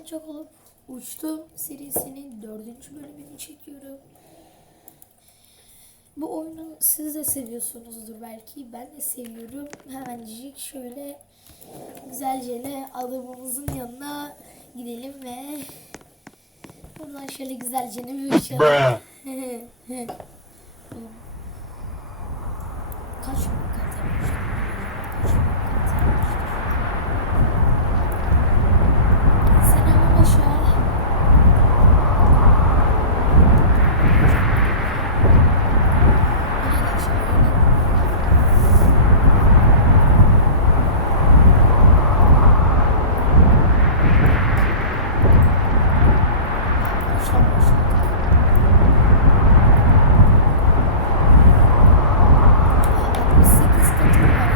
ben çok olup uçtum serisinin dördüncü bölümünü çekiyorum. Bu oyunu siz de seviyorsunuzdur belki. Ben de seviyorum. Hemencik şöyle güzelce de adamımızın yanına gidelim ve buradan şöyle güzelce bir uçalım. Kaç kat yapmıştım? Kaç kat yapmıştım? Sen ama aşağı. Yine de aşağı yine. Aşağı aşağı. Aa, 68 katı var.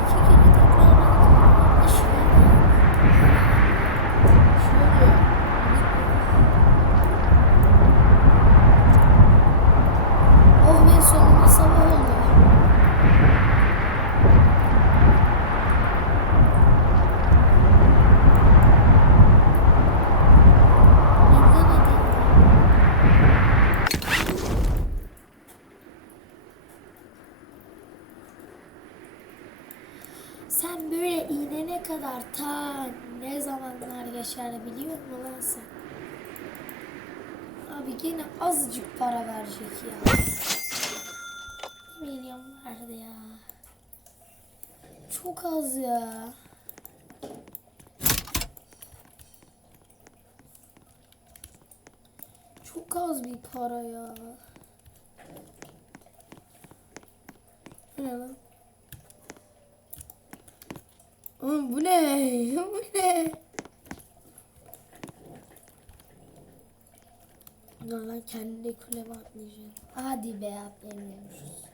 İki kere tekrarladık. Şöyle. Şöyle. Oh be sonunda sabah oldu. Neden hadi? Sen böyle iğnene kadar ta ne zamanlar yaşar biliyor musun lan sen? Gene azıcık para verecek ya. Bir milyon verdi ya. Çok az ya. Çok az bir para ya. Ne lan? Bu ne? bu ne? Lan kendi kuleme atmayacağım. Hadi be atlayamıyormuşuz.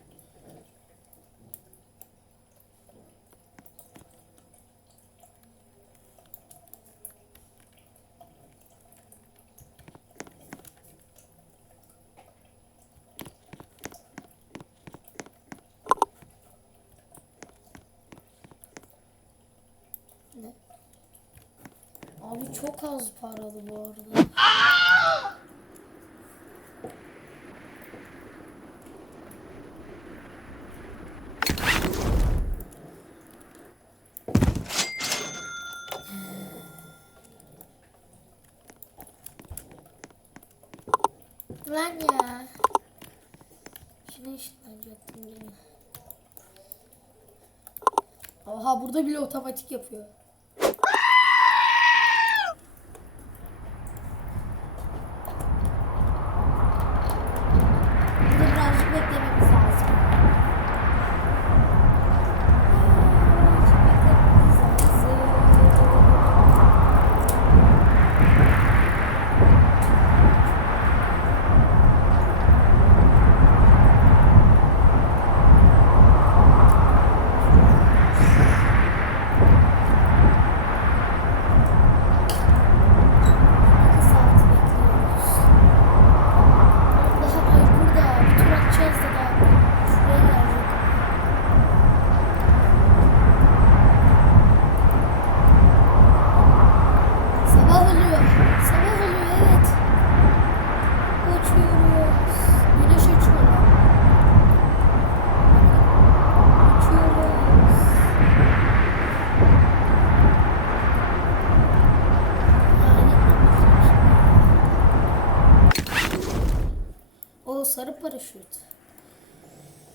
Abi çok az paralı bu arada. Lan ya. Şunu ışınlanacaktım yine. Oha burada bile otomatik yapıyor. Burada birazcık beklememiz lazım. Birazcık beklememiz lazım. İki saat bekliyoruz. Daha ay burada bir tur atacağız da daha şuraya gelecek. Sabah oluyor. Sabah oluyor evet. Uçuyoruz. Güneş açıyor lan. Uçuyoruz. O sarı paraşüt.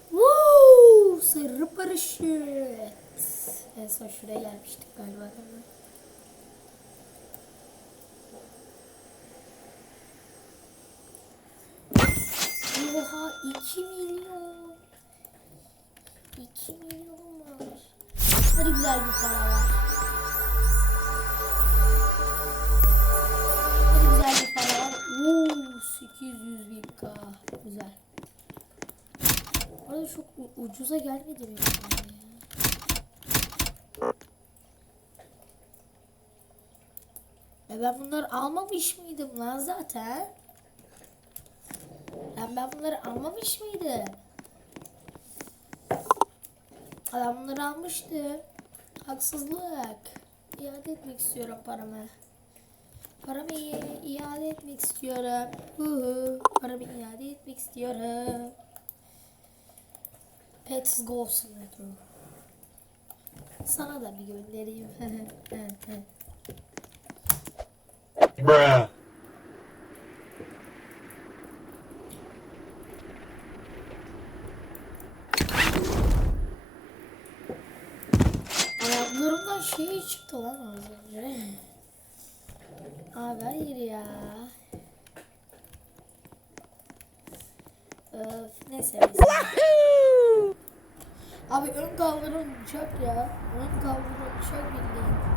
Woo! Sarı paraşüt. En son şuraya gelmiştik galiba değil mi? Oha 2 milyon. 2 milyon var. Hadi güzel bir para var. Hadi güzel bir para var. Oo, 800 bin k. Güzel. Arada çok ucuza gelmedi mi? bana Ya ben bunları almamış mıydım lan zaten? Ben ben bunları almamış mıydım? Adamları almıştı. Haksızlık. İade etmek istiyorum paramı. Paramı iade etmek istiyorum. Hu hu. Paramı iade etmek istiyorum. Pets Simulator. Sana da bir göndereyim. Bruh. Ayaklarımdan şey çıktı lan az önce. Abi hayır ya. Öf, neyse. Abi ön kaldıran uçak ya. Ön kaldıran uçak bildiğin.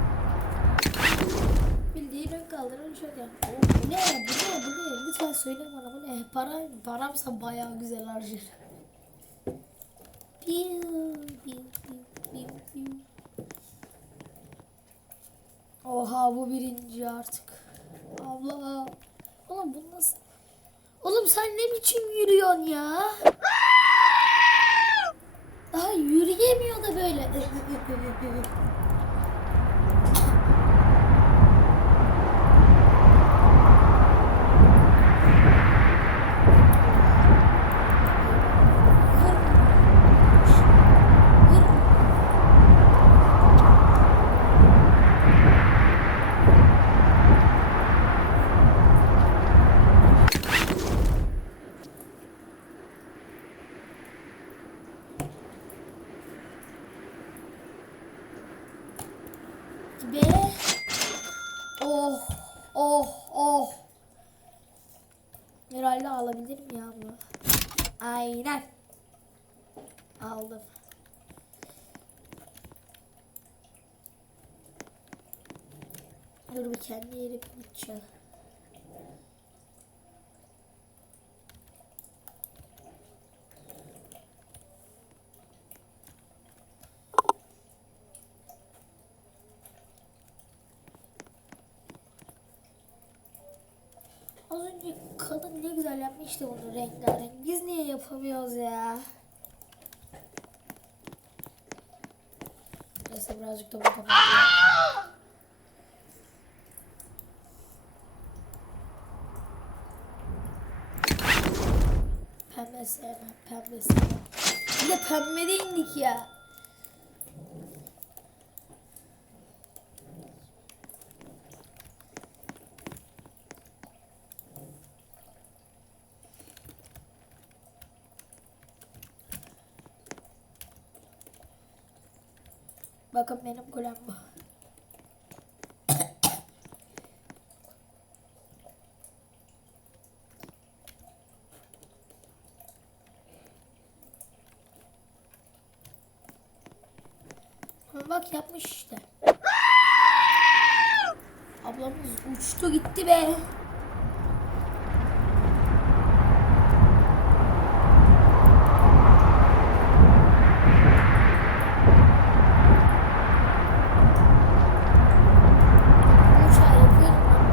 Bildiğin ön kaldıran uçak ya. Oh, bu ne? Bu ne? Bu ne? Lütfen söyle bana bu ne? Para, paramsa bayağı güzel piu, piu, piu, piu. Oha bu birinci artık. Abla. Oğlum bu nasıl? Oğlum sen ne biçim yürüyorsun ya? Daha yürüyemiyor da böyle. Ve oh oh oh Herhalde alabilirim ya bunu. Aynen. Aldım. Dur bir kendi yerimi bulacağım. Az önce kadın yapmıştı bunu renkler. Biz niye yapamıyoruz ya? Neyse birazcık da bu kapatayım. Pembe sevmem, pembe sevmem. Bir de pembe de indik ya. Bakın benim kulem bu. Bak yapmış işte. Ablamız uçtu gitti be. Bu uçağı yapıyorum ben.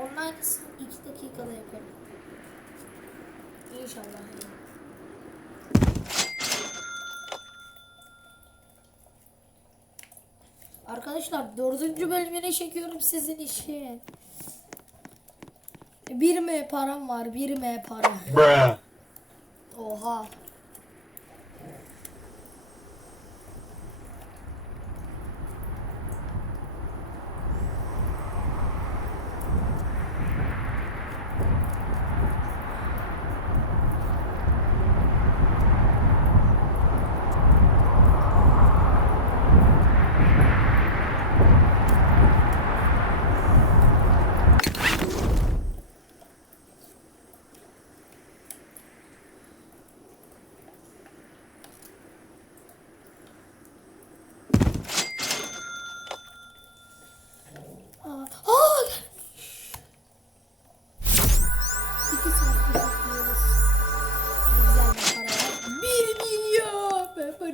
Onun aynısını iki dakikada yaparım. İnşallah. yani. Arkadaşlar dördüncü bölümüne çekiyorum sizin için. Bir M param var, bir M para. Oha.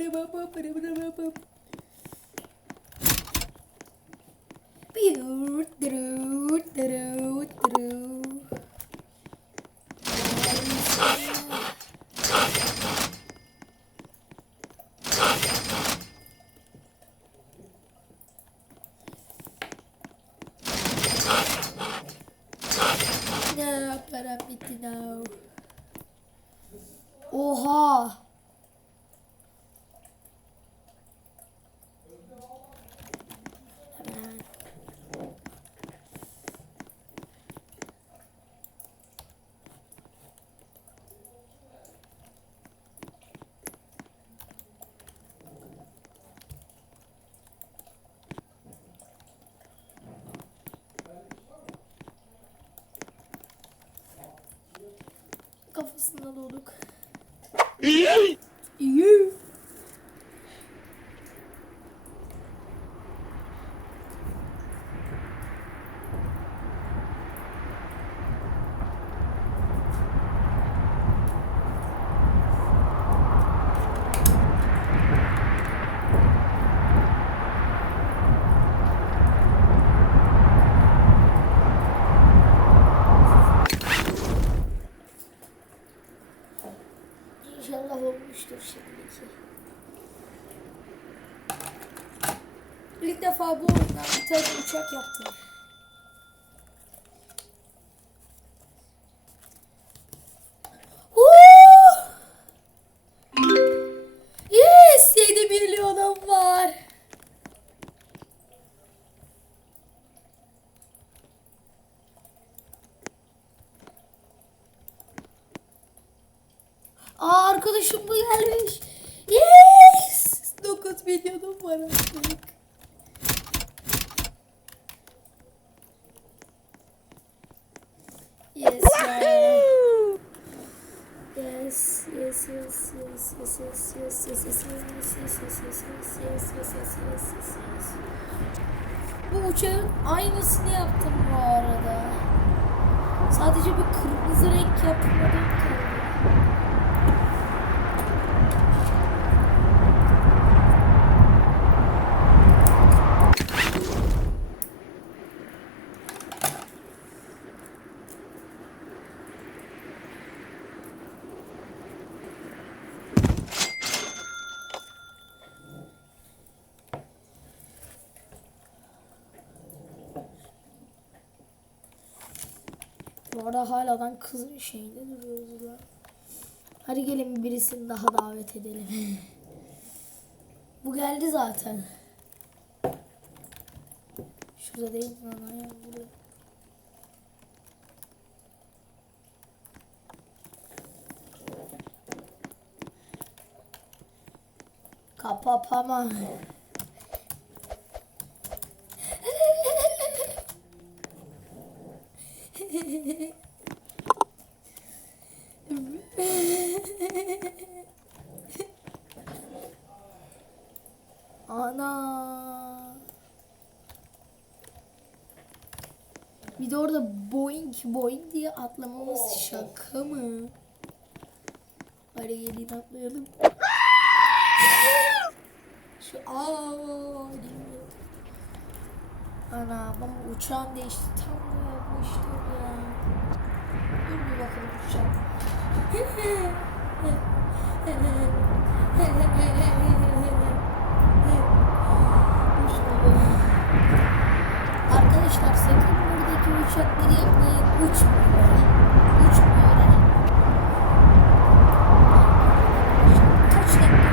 Beautiful. kısmına doğduk. Uçak yaptım. Yes! 7 milyonum var. Arkadaşım bu gelmiş. Yes! 9 milyonum var artık. Yes, yes, yes, yes, yes. Bu uçağın aynısını yaptım bu arada. Sadece bir kırmızı renk yapmadım kaldı. Bu arada hala ben kızın şeyinde duruyoruz ya. Hadi gelin birisini daha davet edelim. Bu geldi zaten. Şurada değil mi burada. Kapapama. Ana. Bir de Boeing diye atlamamız şaka mı? Hadi gelin atlayalım. Şu aa. Ana ben uçağım değişti tam da yapmıştım ya. Dur bir bakalım uçağım. Arkadaşlar sakın buradaki uçakları yapmayın. Uçmuyor. Uçmuyor. Kaç dakika?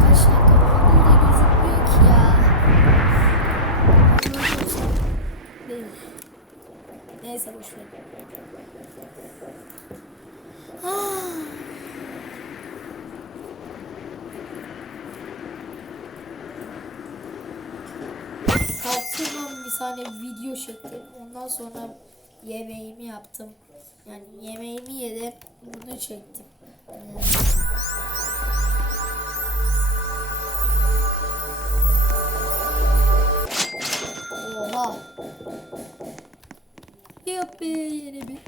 Kaç dakika olduğu da gözükmüyor ki ya. Neyse boşver. Saniye video çektim. Ondan sonra yemeğimi yaptım. Yani yemeğimi yedim. Bunu çektim. Oha. Yap be yeni bir.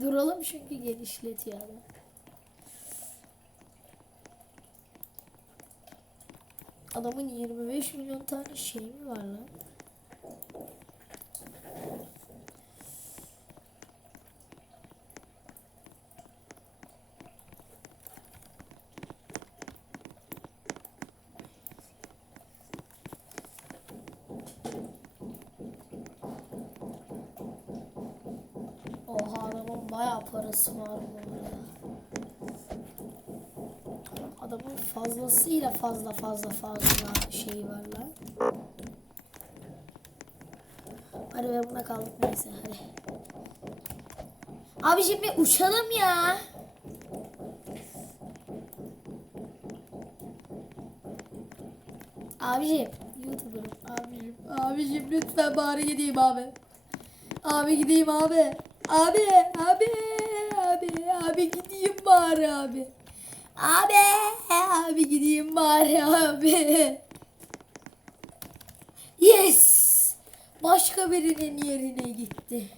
Duralım çünkü genişletiyor adam. Adamın 25 milyon tane şey mi var lan? Oha adamın bayağı parası var bu arada. Adamın fazlasıyla fazla fazla fazla şeyi var lan. Hadi be buna kaldık neyse hadi. Abi şimdi uçalım ya. Abiciğim YouTuber'ım abicim abicim lütfen bari gideyim abi. Abi gideyim abi. Abi abi abi abi gideyim bari abi. Abi abi gideyim bari abi. Yes. Başka birinin yerine gitti.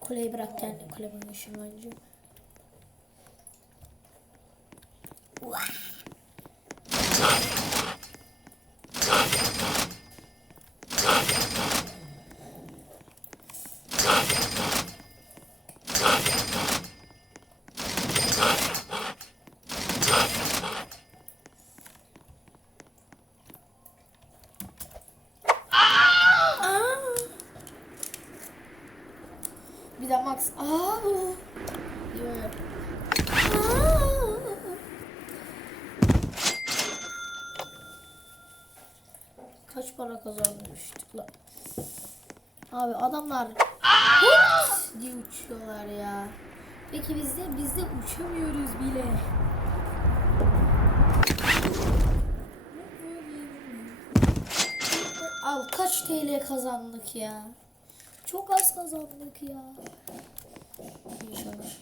Kuleyi bırak kendi kulübün ışınlancı. Aa! Aa! Kaç para kazanmıştık lan? Abi adamlar hıt diye uçuyorlar ya. Peki biz de biz de uçamıyoruz bile. Al kaç TL kazandık ya. Çok az kazandık ya. İnşallah.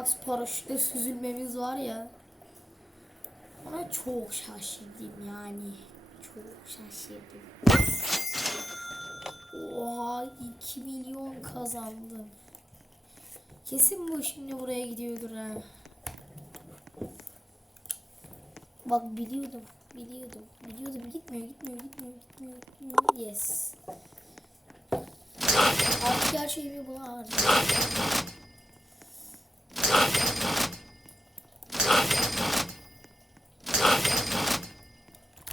Max paraşütle süzülmemiz var ya. Ona çok şaşırdım yani. Çok şaşırdım. Oha 2 milyon kazandım. Kesin bu şimdi buraya gidiyordur ha. Bak biliyordum. Biliyordum. Biliyordum. Gitmiyor, gitmiyor, gitmiyor, gitmiyor, gitmiyor. Yes. Artık her şeyimi buna harcayacağım.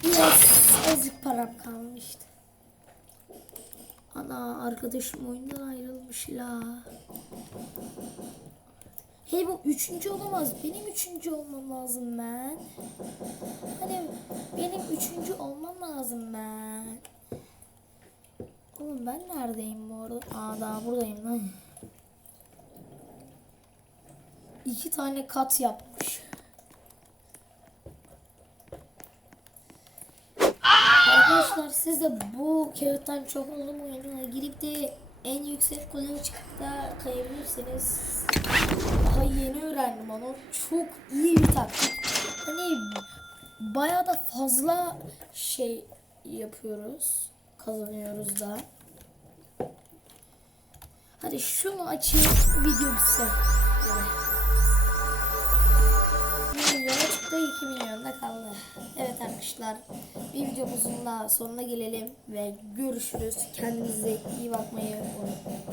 Yes. Azıcık param kalmıştı. Ana arkadaşım oyundan ayrılmış la. Hey bu üçüncü olamaz. Benim üçüncü olmam lazım ben. Hani benim üçüncü olmam lazım ben. Oğlum ben neredeyim bu arada? Aa daha buradayım lan. İki tane kat yapmış. Arkadaşlar siz de bu kağıttan çok oldum oyununa girip de en yüksek kuleye çıkıp da kayabilirsiniz. Daha yeni öğrendim onu. Çok iyi bir taktik. Hani bayağı da fazla şey yapıyoruz. Kazanıyoruz da. Hadi şunu açayım video bitsin. Bir çıktı 2 milyonda kaldı. Evet arkadaşlar bir videomuzun daha sonuna gelelim ve görüşürüz. Kendinize iyi bakmayı unutmayın.